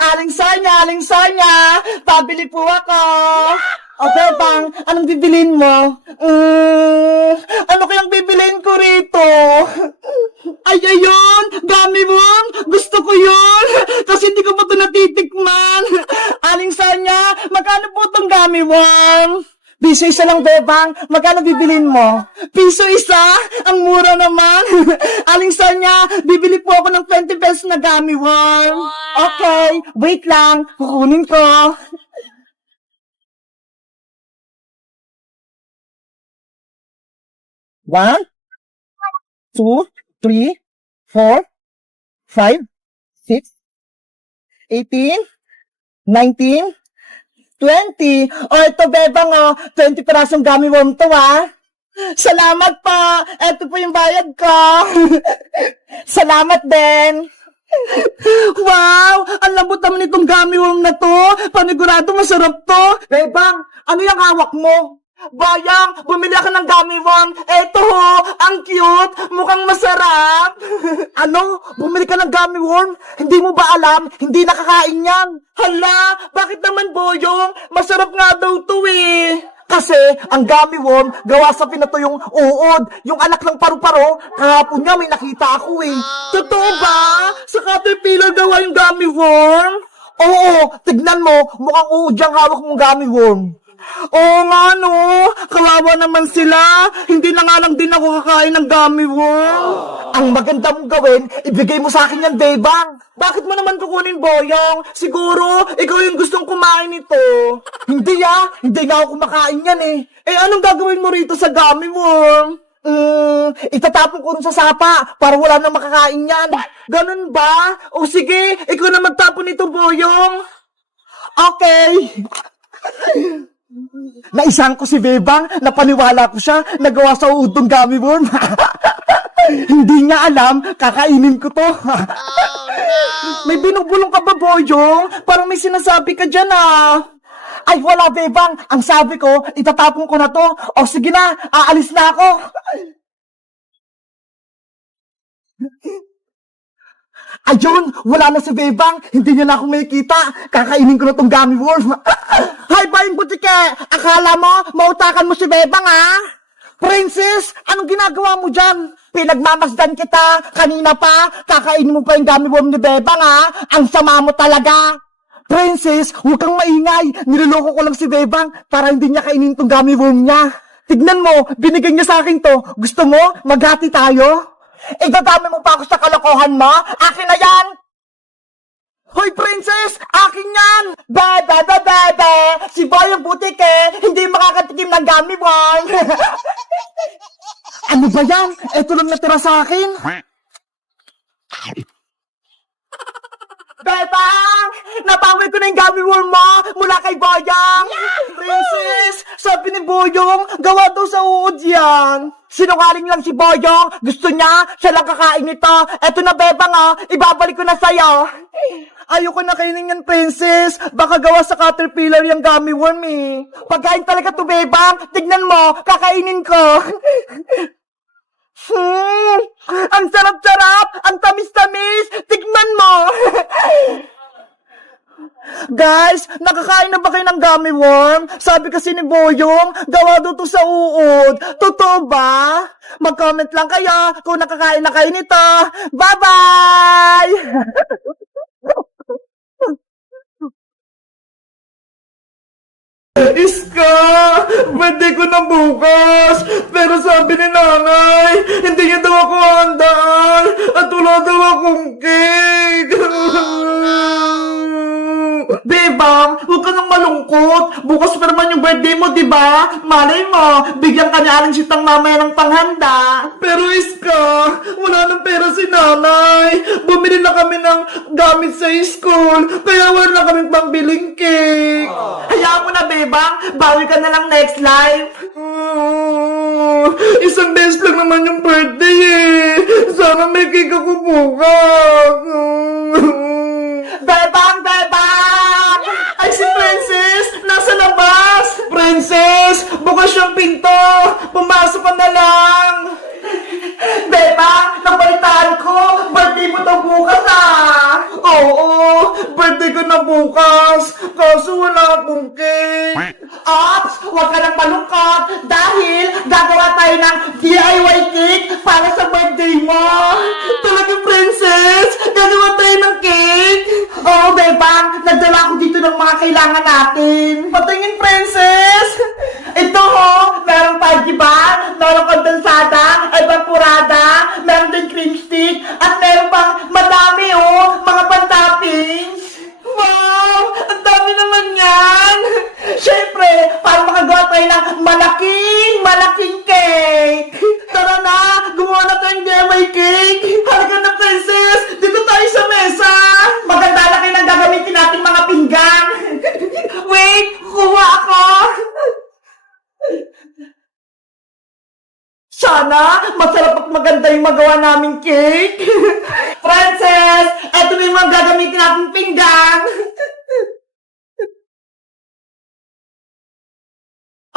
Aling Sonya, pabili po ako. O, Bebang, anong bibilin mo? Ano kayang bibilin ko rito? Ay, ayun! Gummy worm! Gusto ko yun! Kasi hindi ko pa ito natitikman! Aling Sonya, magkano po itong gummy worm? Piso isa lang, Bebang. Magkano bibilin mo? Piso isa? Ang mura naman. Aling Sonya, bibili po ako ng 20 pesos na gummy worm. Okay, wait lang. Kukunin ko. One, two, three, four, five, 6, 18, 19, 20. O, ito, Bebang, 20 pirasong gummy worm to, Salamat pa. Ito po yung bayad ko. Salamat din. Wow! Ang lambot naman itong gummy worm na to. Panigurado masarap to. Bebang, ano yung hawak mo? Bayang, bumili ako ng gummy worm. Eto ho, ang cute, mukhang masarap. Ano? Bumili ka ng gummy worm? Hindi mo ba alam? Hindi nakakain yan. Hala, bakit naman, Boyong? Masarap nga daw to eh. Kasi, ang gummy worm, gawa sa pinatuyong uod. Yung anak ng paru-paro, kahapon nga may nakita ako eh. Totoo ba? Sa Caterpillar gawa yung gummy worm? Oo, tignan mo, mukhang uod yung hawak mong gummy worm. Oo nga no, kawawa naman sila. Hindi na nga lang din ako kakain ng gummy worm. Ang maganda mong gawin, ibigay mo sa akin yan, Bebang. Bakit mo naman kukunin, Boyong? Siguro, ikaw yung gustong kumain nito. Hindi hindi nga ako kumakain yan eh. Eh anong gagawin mo rito sa gummy worm? Itatapon ko rin sa sapa para wala nang makakain yan. Ganun ba? O sige, ikaw na magtapon nito, Boyong. Okay. Naisang ko si Bebang, napaniwala ko siya, nagawa sa udong gummy worm. Hindi niya alam, kakainin ko to. May binubulong ka ba, Boyong? Parang may sinasabi ka dyan Ay, wala, Bebang. Ang sabi ko, itatapon ko na to. O sige na, aalis na ako. Ayun, wala na si Bebang. Hindi niya na ako makikita. Kakainin ko na tong gummy worm. Hi, Bayang Butike! Akala mo, mautakan mo si Bebang, Princess, anong ginagawa mo dyan? Pinagmamasdan kita. Kanina pa, kakainin mo pa yung gummy worm ni Bebang, Ang sama mo talaga. Princess, huwag kang maingay. Niloloko ko lang si Bebang para hindi niya kainin tong gummy worm niya. Tignan mo, binigay niya sa akin to. Gusto mo, maghati tayo? Idadami mo pa ako sa kalokohan mo? Akin na yan! Hoy, Princess! Akin yan! Bebe! Si Bayang Butike, hindi makakatikim ng gummy worm! Ano ba yan? Ito lang natira sa akin. Bebang! Napawi ko na yung gummy worm mo mula kay Boyong! Princess! Sabi ni Boyong, gawa daw sa uod yan! Sinungaling lang si Boyong! Gusto niya, siya lang kakain nito! Eto na, Bebang, ibabalik ko na sa'yo! Ayoko na kainin yan, Princess! Baka gawa sa Caterpillar yung gummy worm eh! Pagkain talaga to, Bebang! Tignan mo, kakainin ko! Ang sarap-sarap! Ang tamis-tamis! Tignan mo! Guys, nakakain na ba kayo ng gummy worm? Sabi kasi ni Boyong, gawa daw to sa uod. Totoo ba? Mag-comment lang kayo kung nakakain na kayo nito. Bye-bye! Iska! Pwede ko na bukas! Pero sabi ni nanay, hindi niya daw ako handaan at wala daw akong cake! Bebang, huwag ka nang malungkot. Bukas pa naman yung birthday mo, diba? Malay mo, bigyan ka niya aling sitang mamaya ng panghanda. Pero Iska, wala nang pera si nanay. Bumili na kami ng gamit sa school, kaya wala na kaming pambiling cake. Hayaan mo na, Bebang. Bawi ka na lang next life. Isang beses lang naman yung birthday eh. Sana may cake ako bukas. Bebang! Ay, si Princess! Nasa labas! Princess! Bukas yung pinto! Pumasok ka na lang! Bebang! Nabalitaan ko! Birthday mo to bukas Oo! ko na bukas, kaso wala akong cake. Ops, huwag ka nang malungkot dahil gagawa tayo ng DIY cake para sa birthday mo. Talagang princess, gagawa tayo ng cake. Oo, bebang, nagdala ako dito ng mga kailangan natin. Patingin, princess. Ito ho, merong Pudgy Bar, merong kondensada, evaporada, meron din cream stick, at meron pang madami oh, mga pan-toppings. Wow! Ang dami naman yan! Siyempre, para makagawa tayo ng malaking cake! Tara na! Gumawa na tayong DIY cake! Halika na, princess! Dito tayo sa mesa! Maganda na kayo ng gagamitin natin mga pinggan! Wait! Kuha ako! Sana, masarap at maganda yung magawa naming cake. Princess, eto na yung mga gagamitin natin pinggan.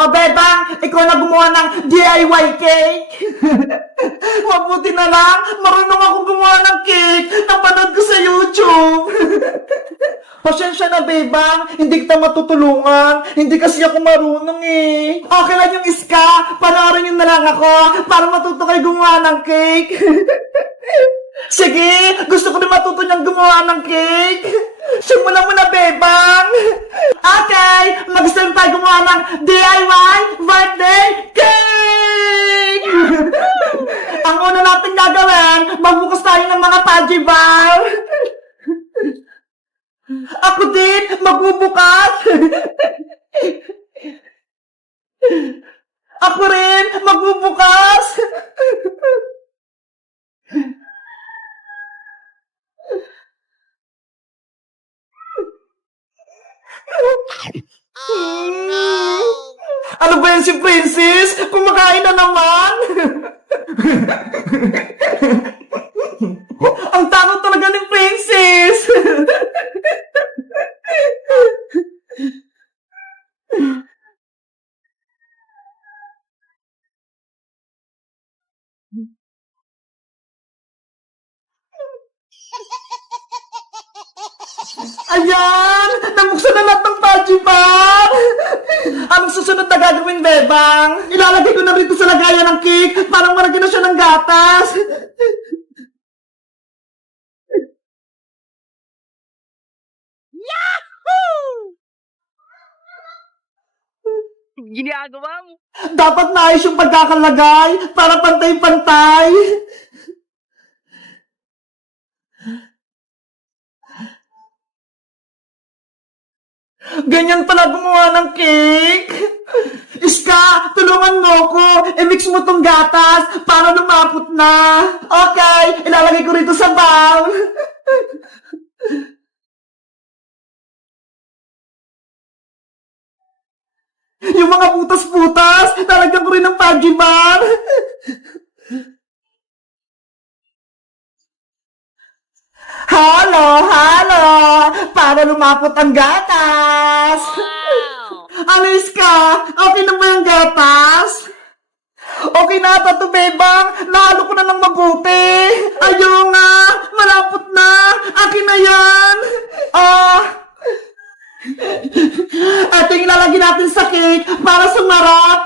O, bebang, ikaw na gumawa ng DIY cake. Mabuti na lang, marunong ako gumawa ng cake. Napanood ko sa YouTube. Pasensya na, bebang, hindi kita matutulungan. Hindi kasi ako marunong eh. Okay lang yung iska, panoorin nyo na lang ako para matuto kayo gumawa ng cake. Sige, gusto ko na matuto niyang gumawa ng cake. Simulan mo na, bebang. Okay, mag-start tayo gumawa ng DIY birthday cake! Ang una natin gagawin, magbukas tayo ng mga Pudgy Bar. Ako din, magbubukas. Ako rin, magbubukas. Ano ba yan si Princess? Kumakain na naman! Ang takot talaga ni Princess! Ayan! Nabuksan na lahat ng Pudgy Bar! Anong susunod na gagawin, bebang? Ilalagay ko na rito sa lagayan ng cake. Parang marami na siya ng gatas. Ginagawa mo. Dapat naayos yung pagkakalagay para pantay-pantay. Ganyan pala gumawa ng cake. Iska, tulungan mo ko. I-mix mo tong gatas para lumapot na. Okay, ilalagay ko rito sa bowl. Yung mga butas-butas, talagyan ko rin ng Pudgy Bar. Halo, halo! Para lumapot ang gatas! Wow! Ano, Iska? Okay na ba yung gatas? Okay na ata to, bebang. Nahalo ko na ng mabuti. Ayaw nga. Malapot na. Akin na yan. Ito yung ilalagay natin sa cake para sumarap.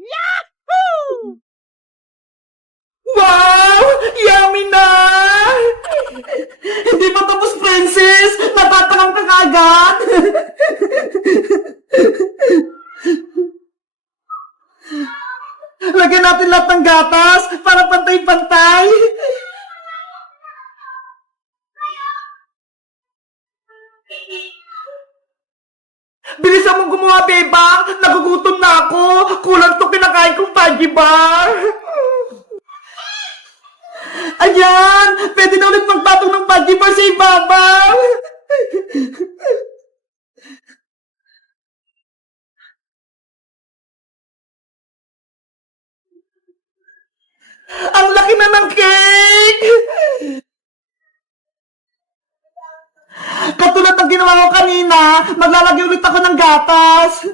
Yahoo! Wow! Yummy na! Hindi pa tapos, princess! Natatakang ka kagad! Lagyan natin lahat ng gatas para pantay-pantay! Bilisan mong gumawa, bebang! Nagugutom na ako! Kulang to kinakain kong Pudgy Bar! Ayan! Pwede na ulit magpatong ng Pudgy Bar sa ibabaw! Ang laki na ng cake! Katulad ng ginawa ko kanina, maglalagay ulit ako ng gatas.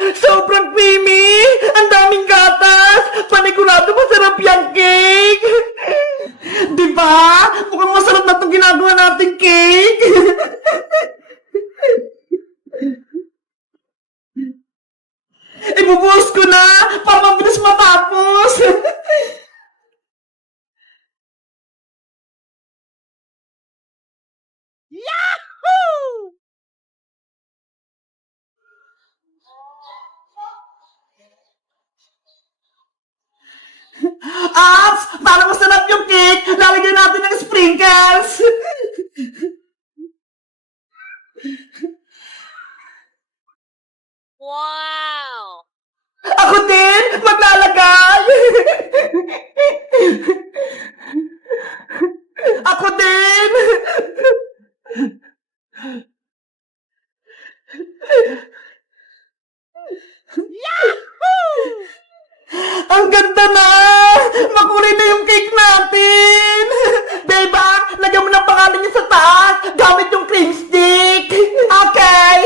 Sobrang creamy! Ang daming gatas! Panigurado masarap yung cake! Di ba? Mukhang masarap na itong ginagawa nating cake! Ibubuhos ko na! Para mabilis matapos! Yahoo! Apps! Para masarap yung cake, lalagyan natin ng sprinkles! Wow! Ako din! Maglalagay! Ako din! Yahoo! Ang ganda na! Makulay na yung cake natin! Diba? Lagyan mo ng pangalan niya sa taas gamit yung cream stick! Okay!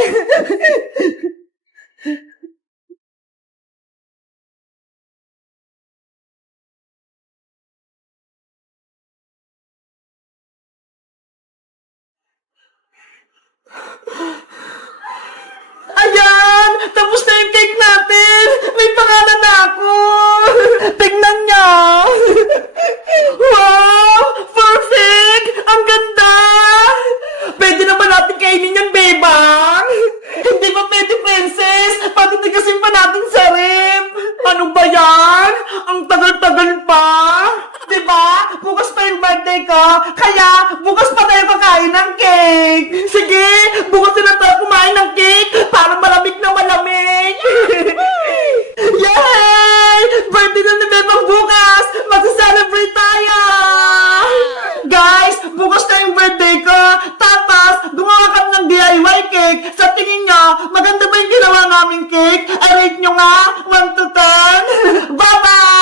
Ayan! Tapos na yung cake natin! May pangalan na ako! Tingnan niyo! Wow! Perfect! Ang ganda! Pwede na ba natin kainin yan, bebang? Hindi ba pwede, princess? Patitigasin pa natin sa rep! Ano ba yan? Ang tagal-tagal pa! Diba? Bukas pa yung birthday ko, kaya bukas pa tayo kakain ng cake! Sige! Bukas na tayo kumain ng cake para malamig na malamig! Yay! Birthday na ni Bebang bukas! Mag-celebrate tayo! Guys, bukas na yung birthday ko! Tapos, gumawa kami ng DIY cake! Sa tingin nyo, maganda ba yung ginawa naming cake? I rate nyo nga, 1 to 10! Bye-bye!